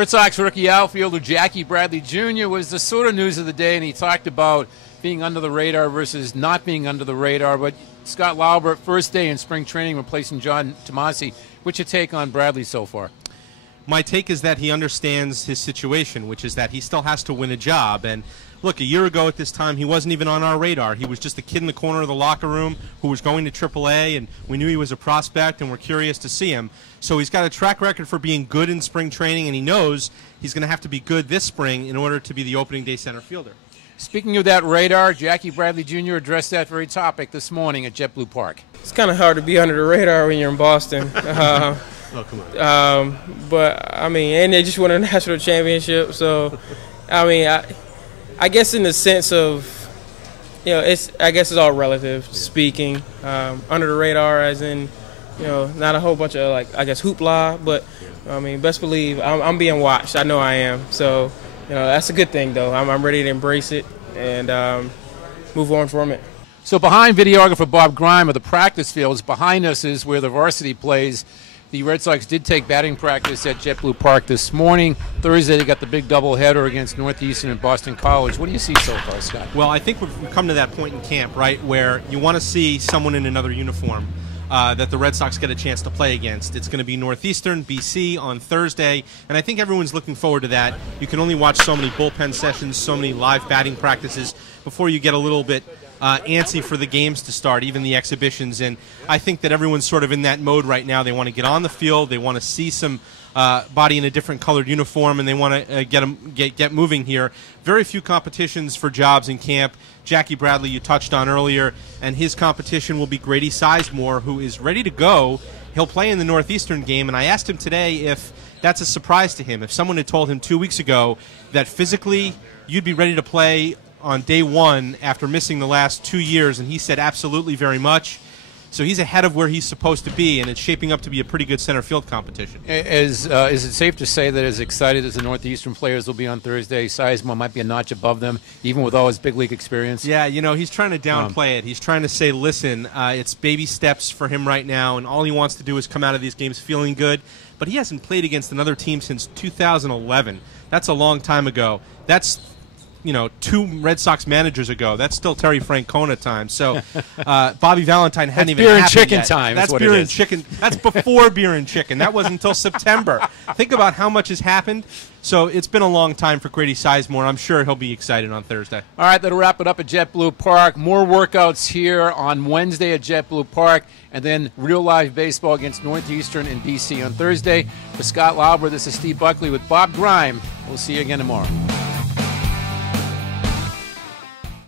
Red Sox rookie outfielder Jackie Bradley Jr. was the sort of news of the day, and he talked about being under the radar versus not being under the radar. But Scott Lauber, first day in spring training, replacing John Tomasi. What's your take on Bradley so far? My take is that he understands his situation, which is that he still has to win a job. And look, a year ago at this time, he wasn't even on our radar. He was just a kid in the corner of the locker room who was going to AAA, and we knew he was a prospect, and we're curious to see him. So he's got a track record for being good in spring training, and he knows he's going to have to be good this spring in order to be the opening day center fielder. Speaking of that radar, Jackie Bradley Jr. addressed that very topic this morning at JetBlue Park. It's kind of hard to be under the radar when you're in Boston. Oh, come on. But, I mean, and they just won a national championship. So, I mean, I guess in the sense of, you know, I guess it's all relative speaking. Under the radar as in, you know, not a whole bunch of, like, I guess, hoopla. But, I mean, best believe I'm being watched. I know I am. So, you know, that's a good thing, though. I'm ready to embrace it and move on from it. So behind videographer Bob Grime of the practice fields, behind us is where the varsity plays. The Red Sox did take batting practice at JetBlue Park this morning. Thursday, they got the big doubleheader against Northeastern and Boston College. What do you see so far, Scott? Well, I think we've come to that point in camp, right, where you want to see someone in another uniform that the Red Sox get a chance to play against. It's going to be Northeastern, BC on Thursday, and I think everyone's looking forward to that. You can only watch so many bullpen sessions, so many live batting practices before you get a little bit antsy for the games to start, even the exhibitions. And I think that everyone's sort of in that mode right now. They want to get on the field, they want to see some body in a different colored uniform, and they want to get moving here. Very few competitions for jobs in camp. Jackie Bradley, you touched on earlier, and his competition will be Grady Sizemore, who is ready to go. He'll play in the Northeastern game, and I asked him today if that's a surprise to him. If someone had told him 2 weeks ago that physically you'd be ready to play on day one after missing the last 2 years, and he said absolutely, very much. So he's ahead of where he's supposed to be, and it's shaping up to be a pretty good center field competition. Is it safe to say that as excited as the Northeastern players will be on Thursday, Sizemore might be a notch above them, even with all his big league experience? Yeah, you know, he's trying to downplay it. He's trying to say, listen, it's baby steps for him right now, and all he wants to do is come out of these games feeling good. But he hasn't played against another team since 2011. That's a long time ago. That's, you know, 2 Red Sox managers ago. That's still Terry Francona time. So Bobby Valentine hadn't even happened beer and chicken yet. time. That's beer and chicken. That's before beer and chicken. That wasn't until September. Think about how much has happened. So it's been a long time for Grady Sizemore. I'm sure he'll be excited on Thursday. All right, that'll wrap it up at JetBlue Park. More workouts here on Wednesday at JetBlue Park, and then real live baseball against Northeastern and BC on Thursday. For Scott Lauber, this is Steve Buckley with Bob Grime. We'll see you again tomorrow.